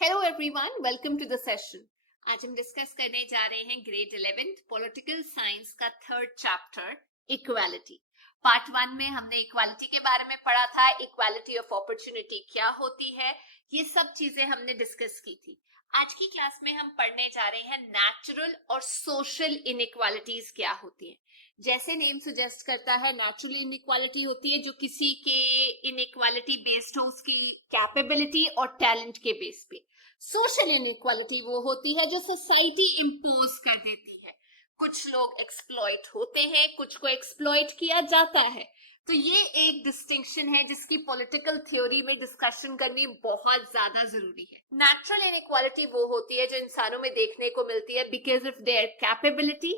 Hello everyone, welcome to the session. आज हम discuss करने जा रहे हैं ग्रेड 11 पॉलिटिकल साइंस का थर्ड चैप्टर इक्वालिटी। पार्ट 1 में हमने इक्वालिटी के बारे में पढ़ा था। इक्वालिटी ऑफ अपॉर्चुनिटी क्या होती है, ये सब चीजें हमने डिस्कस की थी। आज की क्लास में हम पढ़ने जा रहे हैं नेचुरल और सोशल इनइक्वालिटीज क्या होती है। जैसे नेम सजेस्ट करता है, नेचुरल इनइक्वालिटी होती है जो किसी के इनइक्वालिटी बेस्ड हो उसकी कैपेबिलिटी और टैलेंट के बेस पे। सोशल इनइक्वालिटी वो होती है जो सोसाइटी इंपोज कर देती है। कुछ लोग एक्सप्लॉइट होते हैं, कुछ को एक्सप्लॉइट किया जाता है। तो ये एक डिस्टिंक्शन है जिसकी पॉलिटिकल थ्योरी में डिस्कशन करनी बहुत ज्यादा जरूरी है। नेचुरल इनइक्वालिटी वो होती है जो इंसानों में देखने को मिलती है because of their capability,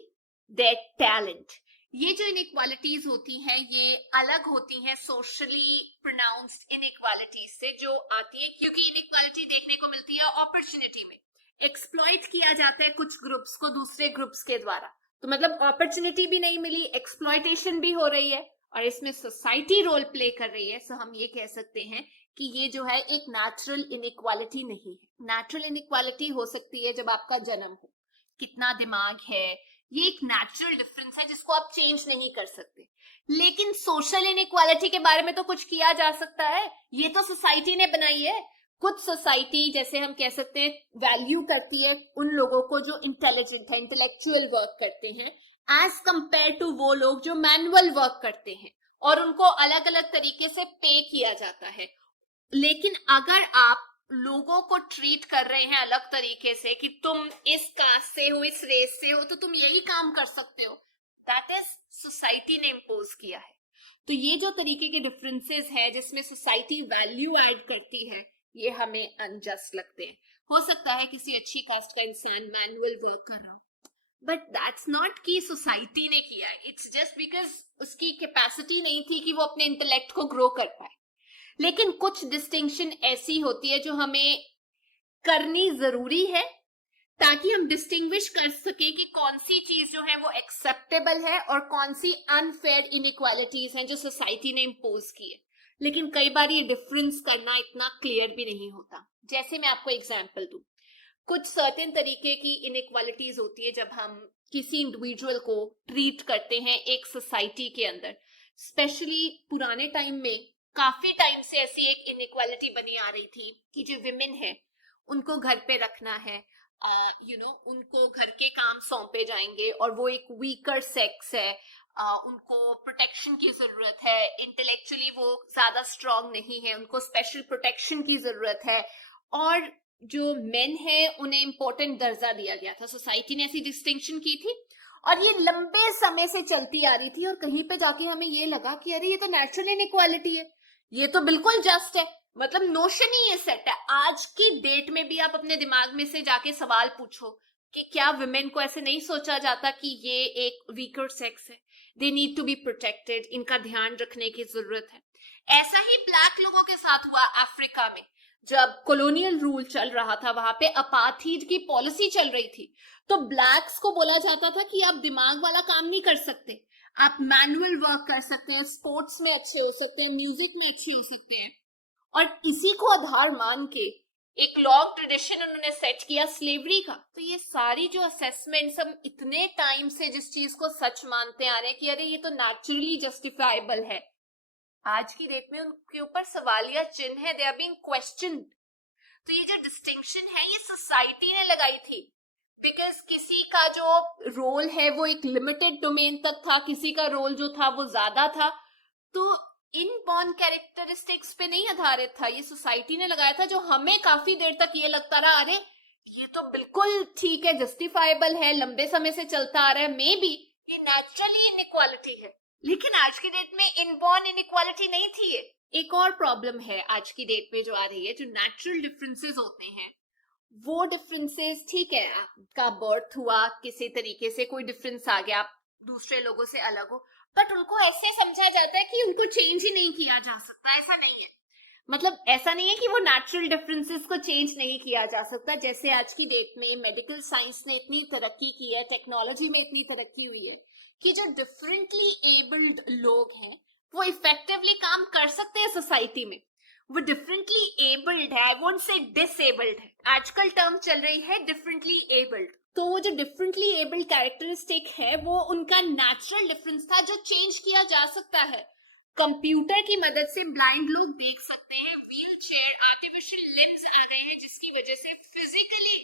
their talent. ये जो इनइक्वालिटीज होती हैं ये अलग होती हैं सोशली प्रोनाउंस्ड इनइक्वालिटीज से जो आती है क्योंकि इनइक्वालिटी देखने को मिलती है अपॉर्चुनिटी में। एक्सप्लॉइट किया जाता है कुछ ग्रुप्स को दूसरे ग्रुप्स के द्वारा, तो मतलब अपॉर्चुनिटी भी नहीं मिली, एक्सप्लॉइटेशन भी हो रही है और इसमें सोसाइटी रोल प्ले कर रही है। सो हम ये कह सकते हैं कि ये जो है एक नेचुरल इनइक्वालिटी नहीं है। नेचुरल इनइक्वालिटी हो सकती है जब आपका जन्म हो, कितना दिमाग है, ये एक नेचुरल डिफरेंस है जिसको आप चेंज नहीं कर सकते। लेकिन सोशल इनइक्वालिटी के बारे में तो कुछ किया जा सकता है, ये तो सोसाइटी ने बनाई है। कुछ सोसाइटी जैसे हम कह सकते हैं वैल्यू करती है उन लोगों को जो इंटेलिजेंट है, इंटेलेक्चुअल वर्क करते हैं, एज कंपेयर टू वो लोग जो मैनुअल वर्क करते हैं, और उनको अलग अलग तरीके से पे किया जाता है। लेकिन अगर आप लोगों को ट्रीट कर रहे हैं अलग तरीके से कि तुम इस कास्ट से हो, इस रेस से हो, तो तुम यही काम कर सकते हो, दैट इज सोसाइटी ने इम्पोज किया है। तो ये जो तरीके के डिफरेंसेस है जिसमें सोसाइटी वैल्यू ऐड करती है, ये हमें अनजस्ट लगते हैं। हो सकता है किसी अच्छी कास्ट का इंसान मैनुअल वर्क कर रहा हो, बट दैट्स नॉट कि सोसाइटी ने किया है, इट्स जस्ट बिकॉज उसकी कैपेसिटी नहीं थी कि वो अपने इंटेलेक्ट को ग्रो कर पाए। लेकिन कुछ डिस्टिंक्शन ऐसी होती है जो हमें करनी जरूरी है ताकि हम डिस्टिंग्विश कर सके कि कौन सी चीज जो है वो एक्सेप्टेबल है और कौन सी अनफेयर इनइक्वालिटीज हैं जो सोसाइटी ने इम्पोज की है। लेकिन कई बार ये डिफरेंस करना इतना क्लियर भी नहीं होता। जैसे मैं आपको एग्जांपल दूं, कुछ सर्टेन तरीके की इनइक्वालिटीज होती है जब हम किसी इंडिविजुअल को ट्रीट करते हैं एक सोसाइटी के अंदर। स्पेशली पुराने टाइम में काफी टाइम से ऐसी एक इनइक्वालिटी बनी आ रही थी कि जो विमेन है उनको घर पे रखना है, उनको घर के काम सौंपे जाएंगे और वो एक वीकर सेक्स है, उनको प्रोटेक्शन की जरूरत है, इंटेलेक्चुअली वो ज्यादा स्ट्रांग नहीं है, उनको स्पेशल प्रोटेक्शन की जरूरत है। और जो मेन है उन्हें इंपॉर्टेंट दर्जा दिया गया था। सोसाइटी ने ऐसी डिस्टिंक्शन की थी और ये लंबे समय से चलती आ रही थी और कहीं पे जाके हमें ये लगा कि अरे ये तो नेचुरल इनइक्वालिटी है, ये तो बिल्कुल जस्ट है। मतलब नोशन ही ये सेट है। आज की डेट में भी आप अपने दिमाग में से जाके सवाल पूछो कि क्या विमेन को ऐसे नहीं सोचा जाता कि ये एक वीकर सेक्स है, they need to be protected, इनका ध्यान रखने की जरूरत है। ऐसा ही ब्लैक लोगों के साथ हुआ अफ्रीका में। जब कॉलोनियल रूल चल रहा था, वहां पे अपार्थीड की पॉलिसी चल रही थी, तो ब्लैक्स को बोला जाता था कि आप दिमाग वाला काम नहीं कर सकते, आप मैनुअल वर्क कर सकते हैं, स्पोर्ट्स में अच्छे हो सकते हैं, म्यूजिक में अच्छे हो सकते हैं। और इसी को आधार मान के एक लॉन्ग ट्रेडिशन उन्होंने सेट किया स्लेवरी का। तो ये सारी जो असेसमेंट्स हम इतने टाइम से जिस चीज को सच मानते आ रहे हैं कि अरे ये तो नेचुरली जस्टिफाइबल है, आज की डेट में उनके ऊपर सवालिया चिन्ह है, दे आर बीइंग क्वेश्चनड। तो ये जो डिस्टिंक्शन है ये सोसाइटी ने लगाई थी बिकॉज किसी का जो रोल है वो एक लिमिटेड डोमेन तक था, किसी का रोल जो था वो ज्यादा था। तो इनबॉर्न कैरेक्टरिस्टिक्स पे नहीं आधारित था, ये सोसाइटी ने लगाया था, जो हमें काफी देर तक ये लगता रहा अरे ये तो बिल्कुल ठीक है, जस्टिफाइबल है, लंबे समय से चलता आ रहा है, मे बी ये नेचुरली इनइक्वालिटी है। लेकिन आज की डेट में इनबॉर्न इनइक्वालिटी नहीं थी ये। एक और प्रॉब्लम है आज की डेट में जो आ रही है, जो नेचुरल डिफरेंसेस होते हैं वो डिफरेंसेस, ठीक है आपका बर्थ हुआ किसी तरीके से, कोई डिफरेंस आ गया, आप दूसरे लोगों से अलग हो, बट उनको ऐसे समझा जाता है कि उनको चेंज ही नहीं किया जा सकता। ऐसा नहीं है, मतलब ऐसा नहीं है कि वो नेचुरल डिफरेंसेस को चेंज नहीं किया जा सकता। जैसे आज की डेट में मेडिकल साइंस ने इतनी तरक्की की है, टेक्नोलॉजी में इतनी तरक्की हुई है कि जो डिफरेंटली एबल्ड लोग हैं वो इफेक्टिवली काम कर सकते हैं सोसाइटी में। वो डिफरेंटली एबल्ड है, आई वोंट से डिसेबल्ड है, आजकल टर्म चल रही है डिफरेंटली एबल्ड। तो वो जो डिफरेंटली एबल्ड कैरेक्टरिस्टिक है वो उनका नेचुरल डिफरेंस था जो चेंज किया जा सकता है। कंप्यूटर की मदद से ब्लाइंड लोग देख सकते हैं, व्हील चेयर, आर्टिफिशियल लिम्स आ गए हैं जिसकी वजह से फिजिकली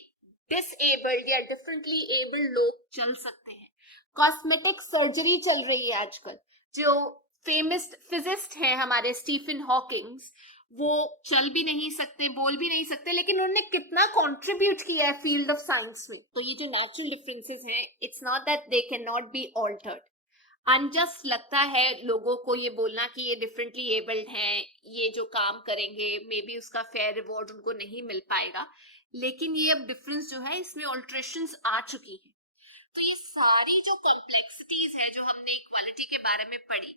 डिसेबल्ड या डिफरेंटली एबल्ड लोग चल सकते हैं। कॉस्मेटिक सर्जरी चल रही है आजकल। जो फेमस फिजिस्ट हैं हमारे स्टीफन हॉकिंग्स, वो चल भी नहीं सकते, बोल भी नहीं सकते, लेकिन उन्होंने कितना कंट्रीब्यूट किया है फील्ड ऑफ साइंस में। तो ये जो नेचुरल डिफरेंसेस हैं, it's not that they can not be altered. Unjust लगता है लोगों को ये बोलना कि ये डिफरेंटली एबल्ड हैं, ये जो काम करेंगे मे बी उसका फेयर रिवॉर्ड उनको नहीं मिल पाएगा, लेकिन ये अब डिफरेंस जो है इसमें ऑल्ट्रेशंस आ चुकी है। तो ये सारी जो कॉम्प्लेक्सिटीज है जो हमने इक्वालिटी के बारे में पढ़ी,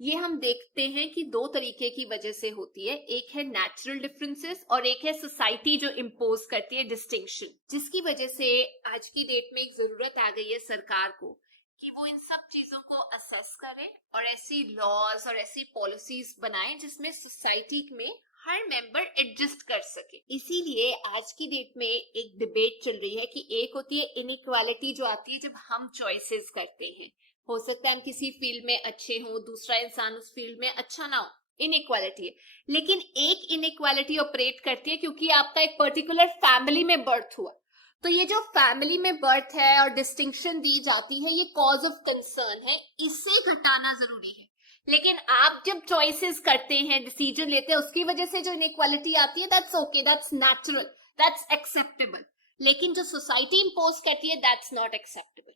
ये हम देखते हैं कि दो तरीके की वजह से होती है। एक है नेचुरल डिफरेंसेस और एक है सोसाइटी जो इम्पोज करती है डिस्टिंक्शन, जिसकी वजह से आज की डेट में एक जरूरत आ गई है सरकार को कि वो इन सब चीजों को असेस करे और ऐसी लॉज और ऐसी पॉलिसीज बनाए जिसमें सोसाइटी में हर मेंबर एडजस्ट कर सके। इसीलिए आज की डेट में एक डिबेट चल रही है कि एक होती है इनइक्वालिटी जो आती है जब हम चॉइसेस करते हैं, हो सकता है हम किसी फील्ड में अच्छे हों, दूसरा इंसान उस फील्ड में अच्छा ना हो, इनइक्वालिटी है। लेकिन एक इनइक्वालिटी ऑपरेट करती है क्योंकि आपका एक पर्टिकुलर फैमिली में बर्थ हुआ, तो ये जो फैमिली में बर्थ है और डिस्टिंक्शन दी जाती है, ये कॉज ऑफ कंसर्न है, इसे घटाना जरूरी है। लेकिन आप जब चॉइसेस करते हैं, डिसीजन लेते हैं, उसकी वजह से जो इनइक्वालिटी आती है, that's okay, that's natural, that's acceptable. लेकिन जो सोसाइटी इंपोज करती है, दैट्स नॉट एक्सेप्टेबल।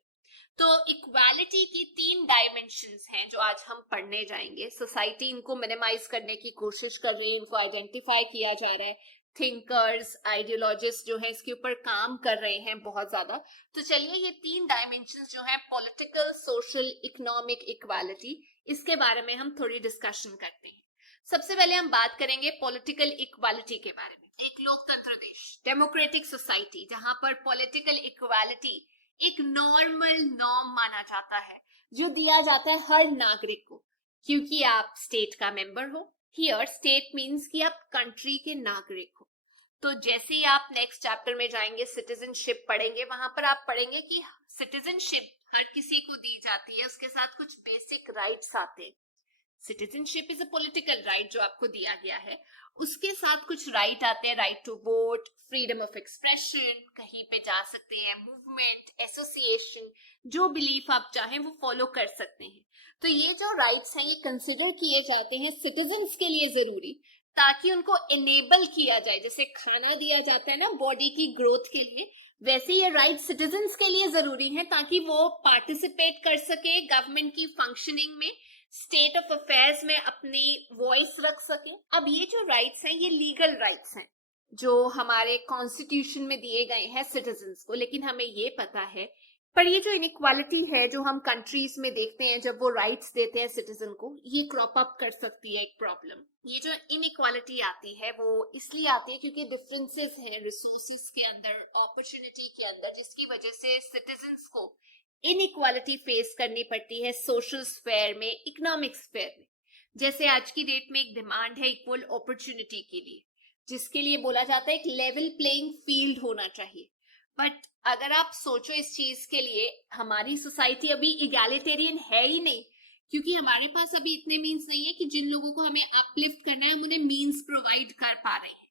तो इक्वालिटी की 3 डायमेंशंस हैं जो आज हम पढ़ने जाएंगे। सोसाइटी इनको मिनिमाइज करने की कोशिश कर रही है, इनको आइडेंटिफाई किया जा रहा है, थिंकर्स, आइडियोलॉजिस्ट जो है इसके ऊपर काम कर रहे हैं बहुत ज्यादा। तो चलिए ये 3 डायमेंशंस जो है पॉलिटिकल, सोशल, इकोनॉमिक इक्वालिटी, इसके बारे में हम थोड़ी डिस्कशन करते हैं। सबसे पहले हम बात करेंगे पॉलिटिकल इक्वालिटी के बारे में। एक लोकतंत्र देश, डेमोक्रेटिक सोसाइटी, जहां पर पॉलिटिकल इक्वालिटी एक नॉर्मल नॉर्म माना जाता है जो दिया जाता है हर नागरिक को, क्योंकि आप स्टेट का मेंबर हो। हियर स्टेट मींस कि आप कंट्री के नागरिक हो। तो जैसे ही आप नेक्स्ट चैप्टर में जाएंगे, सिटीजनशिप पढ़ेंगे, वहां पर आप पढ़ेंगे कि सिटीजनशिप हर किसी को दी जाती है, उसके साथ कुछ बेसिक राइट्स आते हैं। Citizenship is a political right जो आपको दिया गया है, उसके साथ कुछ राइट आते हैं, right to vote, freedom of expression, कहीं पे जा सकते हैं, मूवमेंट, एसोसिएशन, जो बिलीफ आप चाहें वो फॉलो कर सकते हैं। तो ये जो राइट्स हैं ये कंसिडर किए जाते हैं सिटीजन्स के लिए जरूरी, ताकि उनको एनेबल किया जाए। जैसे खाना दिया जाता है ना बॉडी की ग्रोथ के लिए, वैसे ये राइट सिटीजन्स के लिए जरूरी है ताकि वो पार्टिसिपेट कर सके गवर्नमेंट की फंक्शनिंग में, स्टेट ऑफ अफेयर्स में अपनी वॉइस रख सके। अब ये जो राइट्स हैं ये लीगल राइट्स हैं जो हमारे कॉन्स्टिट्यूशन में दिए गए हैं सिटीजन्स को, लेकिन हमें ये पता है, पर ये जो इनइक्वालिटी है जो हम कंट्रीज में देखते हैं जब वो राइट्स देते हैं सिटीजन को, ये क्रॉप अप कर सकती है एक प्रॉब्लम। ये जो इनइक्वालिटी आती है वो इसलिए आती है क्योंकि डिफरेंसेस हैं रिसोर्सेज के अंदर, अपॉर्चुनिटी के अंदर, जिसकी वजह से सिटीजन्स को इनइक्वालिटी फेस करनी पड़ती है सोशल स्फेयर में, इकोनॉमिक स्फेयर में। जैसे आज की डेट में एक डिमांड है इक्वल अपॉर्चुनिटी के लिए, जिसके लिए बोला जाता है एक लेवल प्लेइंग फील्ड होना चाहिए। बट अगर आप सोचो इस चीज के लिए, हमारी सोसाइटी अभी इगैलिटेरियन है ही नहीं, क्योंकि हमारे पास अभी इतने मीन्स नहीं है कि जिन लोगों को हमें अपलिफ्ट करना है हम उन्हें मीन्स प्रोवाइड कर पा रहे हैं।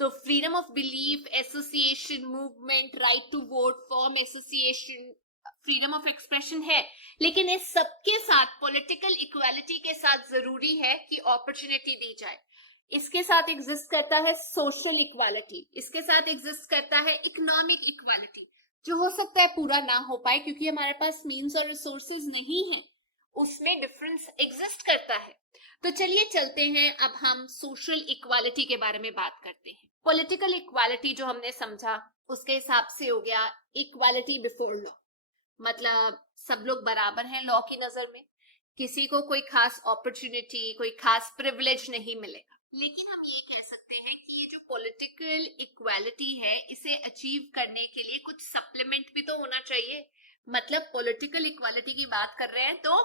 तो freedom of belief, association, movement, right to vote, form association, freedom of expression है, लेकिन इस सबके साथ पॉलिटिकल इक्वालिटी के साथ जरूरी है कि अपॉर्चुनिटी दी जाए। इसके साथ एग्जिस्ट करता है सोशल इक्वालिटी, इसके साथ एग्जिस्ट करता है इकोनॉमिक इक्वालिटी, जो हो सकता है पूरा ना हो पाए क्योंकि हमारे पास मीन्स और रिसोर्सेज नहीं है, उसमें डिफरेंस एग्जिस्ट करता है। तो चलिए चलते हैं, अब हम सोशल इक्वालिटी के बारे में बात करते हैं। पॉलिटिकल इक्वालिटी जो हमने समझा उसके हिसाब से हो गया इक्वालिटी बिफोर लॉ, मतलब सब लोग बराबर हैं लॉ की नजर में, किसी को कोई खास अपॉर्चुनिटी, कोई खास प्रिविलेज नहीं मिलेगा। लेकिन हम ये कह सकते हैं कि ये जो पॉलिटिकल इक्वालिटी है इसे अचीव करने के लिए कुछ सप्लीमेंट भी तो होना चाहिए। मतलब पॉलिटिकल इक्वालिटी की बात कर रहे हैं तो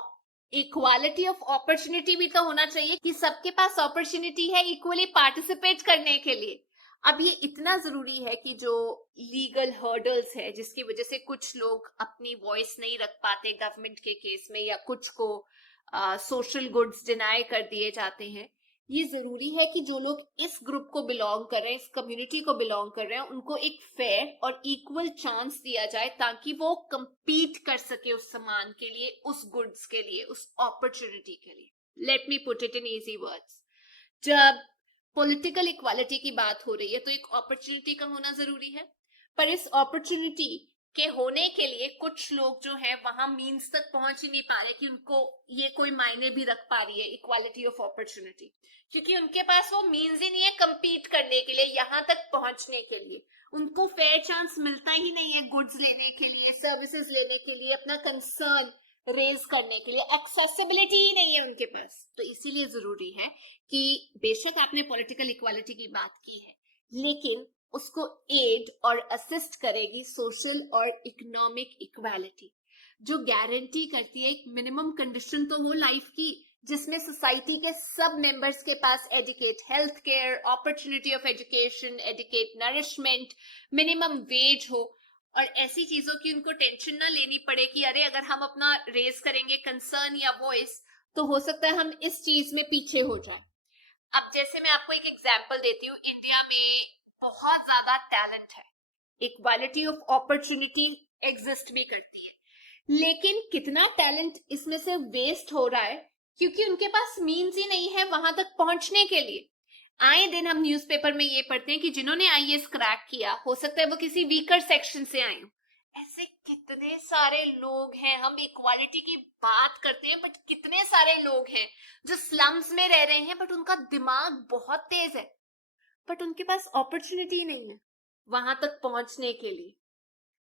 इक्वालिटी ऑफ अपॉर्चुनिटी भी तो होना चाहिए कि सबके पास अपॉर्चुनिटी है इक्वली पार्टिसिपेट करने के लिए। अब ये इतना जरूरी है कि जो लीगल हर्डल्स है जिसकी वजह से कुछ लोग अपनी वॉइस नहीं रख पाते गवर्नमेंट के केस में, या कुछ को सोशल गुड्स डिनाई कर दिए जाते हैं, ये जरूरी है कि जो लोग इस ग्रुप को बिलोंग कर रहे हैं, इस कम्युनिटी को बिलोंग कर रहे हैं, उनको एक फेयर और इक्वल चांस दिया जाए ताकि वो कंपीट कर सके उस सामान के लिए, उस गुड्स के लिए, उस अपॉर्चुनिटी के लिए। Let me put it in easy words. जब पॉलिटिकल इक्वालिटी की बात हो रही है तो एक अपॉर्चुनिटी का होना जरूरी है, पर इस अपॉर्चुनिटी के होने के लिए कुछ लोग जो है वहां मींस तक पहुंच ही नहीं पा रहे कि उनको ये कोई मायने भी रख पा रही है इक्वालिटी ऑफ अपॉर्चुनिटी, क्योंकि उनके पास वो मींस ही नहीं है कंपीट करने के लिए, यहां तक पहुंचने के लिए उनको फेयर चांस मिलता ही नहीं है गुड्स लेने के लिए, सर्विसेज लेने के लिए, अपना कंसर्न रेज करने के लिए एक्सेसिबिलिटी ही नहीं है उनके पास। तो इसीलिए जरूरी है कि बेशक आपने पॉलिटिकल इक्वालिटी की बात की है, लेकिन उसको एड और असिस्ट करेगी सोशल और इकोनॉमिक इक्वालिटी, जो गारंटी करती है एक मिनिमम कंडीशन तो हो लाइफ की, जिसमें सोसाइटी के सब मेंबर्स के पास educate health care, opportunity of education, educate nourishment, minimum wage हो, और ऐसी चीजों की उनको टेंशन ना लेनी पड़े कि अरे अगर हम अपना रेज करेंगे कंसर्न या वॉइस तो हो सकता है हम इस चीज में पीछे हो जाए। अब जैसे मैं आपको एक एग्जांपल देती हूँ, इंडिया में बहुत ज्यादा टैलेंट है, इक्वालिटी ऑफ अपॉर्चुनिटी एग्जिस्ट भी करती है, लेकिन कितना टैलेंट इसमें से वेस्ट हो रहा है क्योंकि उनके पास मीन्स ही नहीं है वहां तक पहुंचने के लिए। आए दिन हम न्यूज़पेपर में ये पढ़ते हैं कि जिन्होंने आईएएस क्रैक किया हो सकता है वो किसी वीकर सेक्शन से आए हो। ऐसे कितने सारे लोग हैं, हम इक्वालिटी की बात करते हैं बट कितने सारे लोग हैं जो स्लम्स में रह रहे हैं बट उनका दिमाग बहुत तेज है, बट उनके पास अपॉर्चुनिटी नहीं है वहां तक पहुंचने के लिए,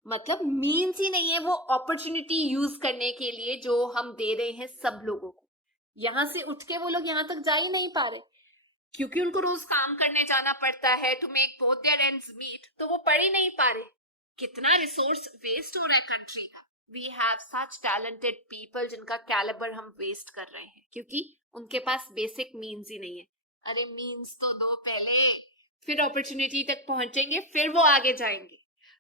मतलब मीन्स ही नहीं है वो अपॉर्चुनिटी यूज करने के लिए जो हम दे रहे हैं सब लोगों को। यहां से उठ के वो लोग यहां तक जा ही नहीं पा रहे क्योंकि उनको रोज काम करने जाना पड़ता है to make both their ends meet, तो वो पढ़ ही नहीं पा रहे। कितना रिसोर्स वेस्ट हो रहा है कंट्री का। We have such talented people जिनका कैलिबर हम वेस्ट कर रहे हैं क्योंकि उनके पास बेसिक मीन्स ही नहीं है। अरे मीन्स तो दो पहले, फिर अपॉर्चुनिटी तक पहुंचेंगे, फिर वो आगे जाएंगे।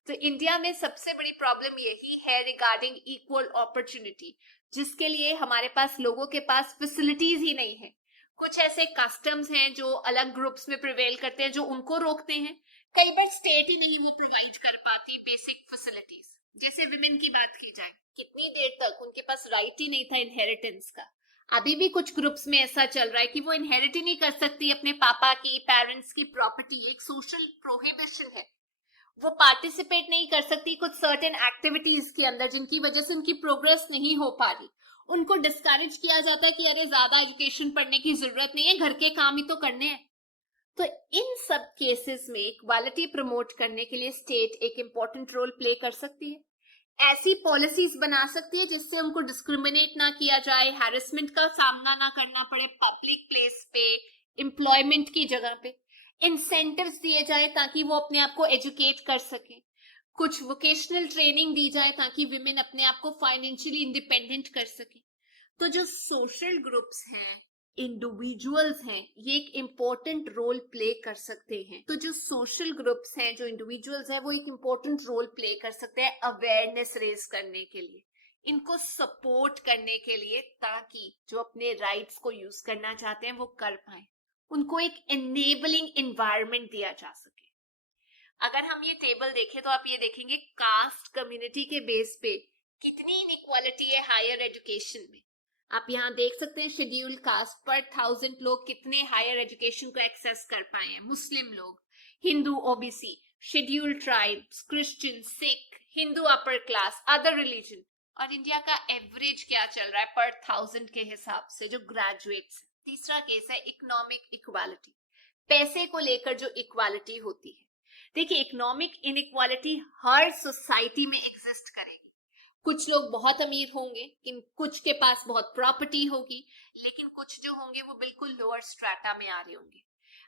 तो इंडिया में सबसे बड़ी प्रॉब्लम यही है रिगार्डिंग इक्वल अपॉर्चुनिटी, जिसके लिए हमारे पास लोगों के पास फैसिलिटीज ही नहीं है। कुछ ऐसे कस्टम्स हैं जो अलग ग्रुप्स में प्रिवेल करते हैं जो उनको रोकते हैं, कई बार स्टेट ही नहीं वो प्रोवाइड कर पाती बेसिक फैसिलिटीज। जैसे विमेन की बात की जाए, कितनी देर तक उनके पास राइट ही नहीं था इनहेरिटेंस का। अभी भी कुछ ग्रुप्स में ऐसा चल रहा है कि वो इनहेरिट ही नहीं कर सकती अपने पापा की, पेरेंट्स की प्रॉपर्टी, एक सोशल प्रोहिबिशन है। वो पार्टिसिपेट नहीं कर सकती कुछ सर्टेन एक्टिविटीज के अंदर जिनकी वजह से उनकी प्रोग्रेस नहीं हो पा रही। उनको डिस्करेज किया जाता है कि अरे ज्यादा एजुकेशन पढ़ने की जरूरत नहीं है, घर के काम ही तो करने हैं। तो इन सब केसेस में इक्वालिटी प्रमोट करने के लिए स्टेट एक इंपॉर्टेंट रोल प्ले कर सकती है। ऐसी पॉलिसीज बना सकती है जिससे उनको डिस्क्रिमिनेट ना किया जाए, हैरेसमेंट का सामना ना करना पड़े पब्लिक प्लेस पे, एम्प्लॉयमेंट की जगह पे, इंसेंटिव्स दिए जाए ताकि वो अपने आप को एजुकेट कर सके, कुछ वोकेशनल ट्रेनिंग दी जाए ताकि विमेन अपने आप को फाइनेंशियली इंडिपेंडेंट कर सके। तो जो सोशल ग्रुप्स हैं, इंडिविजुअल्स हैं, ये एक इंपॉर्टेंट रोल प्ले कर सकते हैं। तो जो सोशल ग्रुप्स हैं, जो इंडिविजुअल्स हैं, वो एक इंपॉर्टेंट रोल प्ले कर सकते हैं अवेयरनेस रेज करने के लिए, इनको सपोर्ट करने के लिए, ताकि जो अपने राइट्स को यूज करना चाहते हैं वो कर पाए, उनको एक एनेबलिंग एनवायरनमेंट दिया जा सके। अगर हम ये टेबल देखें तो आप ये देखेंगे कास्ट कम्युनिटी के बेस पे कितनी इनइक्वालिटी है हायर एजुकेशन में। आप यहाँ देख सकते हैं शेड्यूल कास्ट पर 1000 लोग कितने हायर एजुकेशन को एक्सेस कर पाए हैं। मुस्लिम लोग, Hindu OBC, schedule tribes, Christian, Sikh, Hindu upper class, other religion. और इंडिया का एवरेज क्या चल रहा है पर 1000 के हिसाब से जो ग्रेजुएट्स। तीसरा केस है इकोनॉमिक इक्वालिटी, पैसे को लेकर जो इक्वालिटी होती है। देखिए इकोनॉमिक इनइक्वालिटी हर सोसाइटी में एग्जिस्ट करेगी। कुछ लोग बहुत अमीर होंगे, कुछ के पास बहुत प्रॉपर्टी होगी, लेकिन कुछ जो होंगे वो बिल्कुल लोअर स्ट्रेटा में आ रहे होंगे।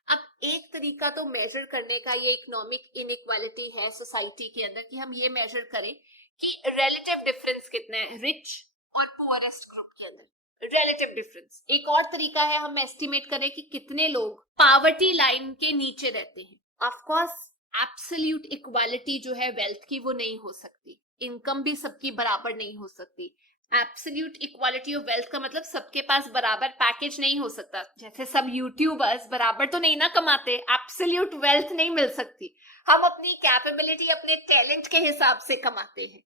अब एक तरीका तो मेजर करने का ये इकोनॉमिक इनइक्वालिटी है सोसाइटी के अंदर कि हम ये मेजर करें कि रिलेटिव डिफरेंस कितना है रिच और पुअरेस्ट ग्रुप के अंदर। Relative difference. एक और तरीका है हम एस्टिमेट करें कि कितने लोग पावर्टी लाइन के नीचे रहते हैं। ऑफ कोर्स एब्सोल्यूट इक्वालिटी जो है वेल्थ की वो नहीं हो सकती, इनकम भी सबकी बराबर नहीं हो सकती। एब्सोल्यूट इक्वालिटी ऑफ वेल्थ का मतलब सबके पास बराबर पैकेज नहीं हो सकता। जैसे सब यूट्यूबर्स बराबर तो नहीं ना कमाते, एब्सोल्यूट वेल्थ नहीं मिल सकती। हम अपनी कैपेबिलिटी, अपने टैलेंट के हिसाब से कमाते हैं।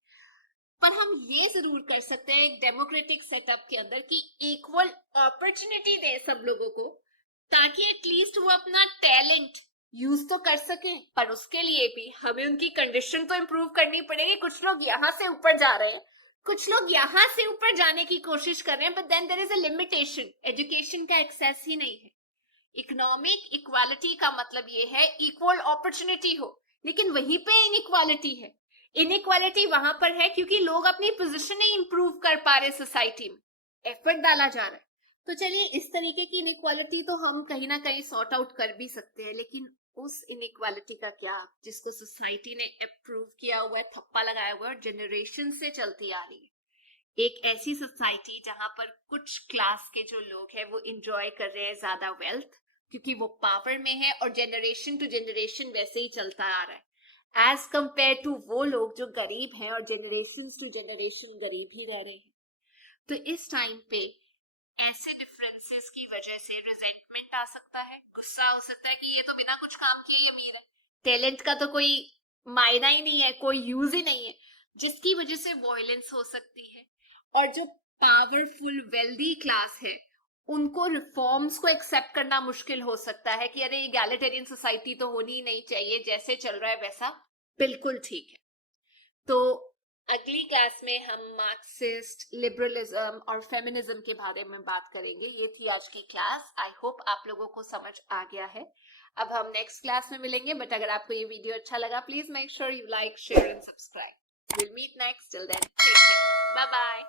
पर हम ये जरूर कर सकते हैं एक डेमोक्रेटिक सेटअप के अंदर कि इक्वल अपॉर्चुनिटी दे सब लोगों को, ताकि एटलीस्ट वो अपना टैलेंट यूज तो कर सके। पर उसके लिए भी हमें उनकी कंडीशन तो इंप्रूव करनी पड़ेगी। कुछ लोग यहाँ से ऊपर जा रहे हैं, कुछ लोग यहाँ से ऊपर जाने की कोशिश कर रहे हैं, but then there is a limitation. Education का एक्सेस ही नहीं है। इकोनॉमिक इक्वालिटी का मतलब ये है इक्वल अपॉर्चुनिटी हो, लेकिन वहीं पे इनइक्वालिटी है। इनइक्वालिटी वहां पर है क्योंकि लोग अपनी पोजीशन नहीं इंप्रूव कर पा रहे, सोसाइटी में एफर्ट डाला जा रहा है। तो चलिए, इस तरीके की इनइक्वालिटी तो हम कहीं ना कहीं सॉर्ट आउट कर भी सकते हैं, लेकिन उस इनइक्वालिटी का क्या जिसको सोसाइटी ने अप्रूव किया हुआ है, थप्पा लगाया हुआ है और जनरेशन से चलती आ रही है। एक ऐसी सोसाइटी जहां पर कुछ क्लास के जो लोग हैं वो इंजॉय कर रहे हैं ज्यादा वेल्थ, क्योंकि वो पावर में है और जनरेशन टू जनरेशन वैसे ही चलता आ रहा है, एज कंपेयर टू वो लोग जो गरीब हैं और जनरेशन टू जनरेशन गरीब ही रह रहे हैं। तो इस टाइम पे ऐसे डिफरेंसेस की वजह से रिजेंटमेंट आ सकता है, गुस्सा हो सकता है कि ये तो बिना कुछ काम किए अमीर है, टैलेंट का तो कोई मायना ही नहीं है, कोई यूज ही नहीं है, जिसकी वजह से वॉयलेंस हो सकती है। और जो पावरफुल वेल्दी क्लास है उनको रिफॉर्म्स को एक्सेप्ट करना मुश्किल हो सकता है कि अरे इगैलिटेरियन सोसाइटी तो होनी ही नहीं चाहिए, जैसे चल रहा है वैसा बिल्कुल ठीक है। तो अगली क्लास में हम मार्क्सिस्ट, लिबरलिज्म और फेमिनिज्म के बारे में बात करेंगे। ये थी आज की क्लास। आई होप आप लोगों को समझ आ गया है। अब हम नेक्स्ट क्लास में मिलेंगे, बट अगर आपको ये वीडियो अच्छा लगा please make sure you like, share and subscribe. Will meet next, till then bye bye.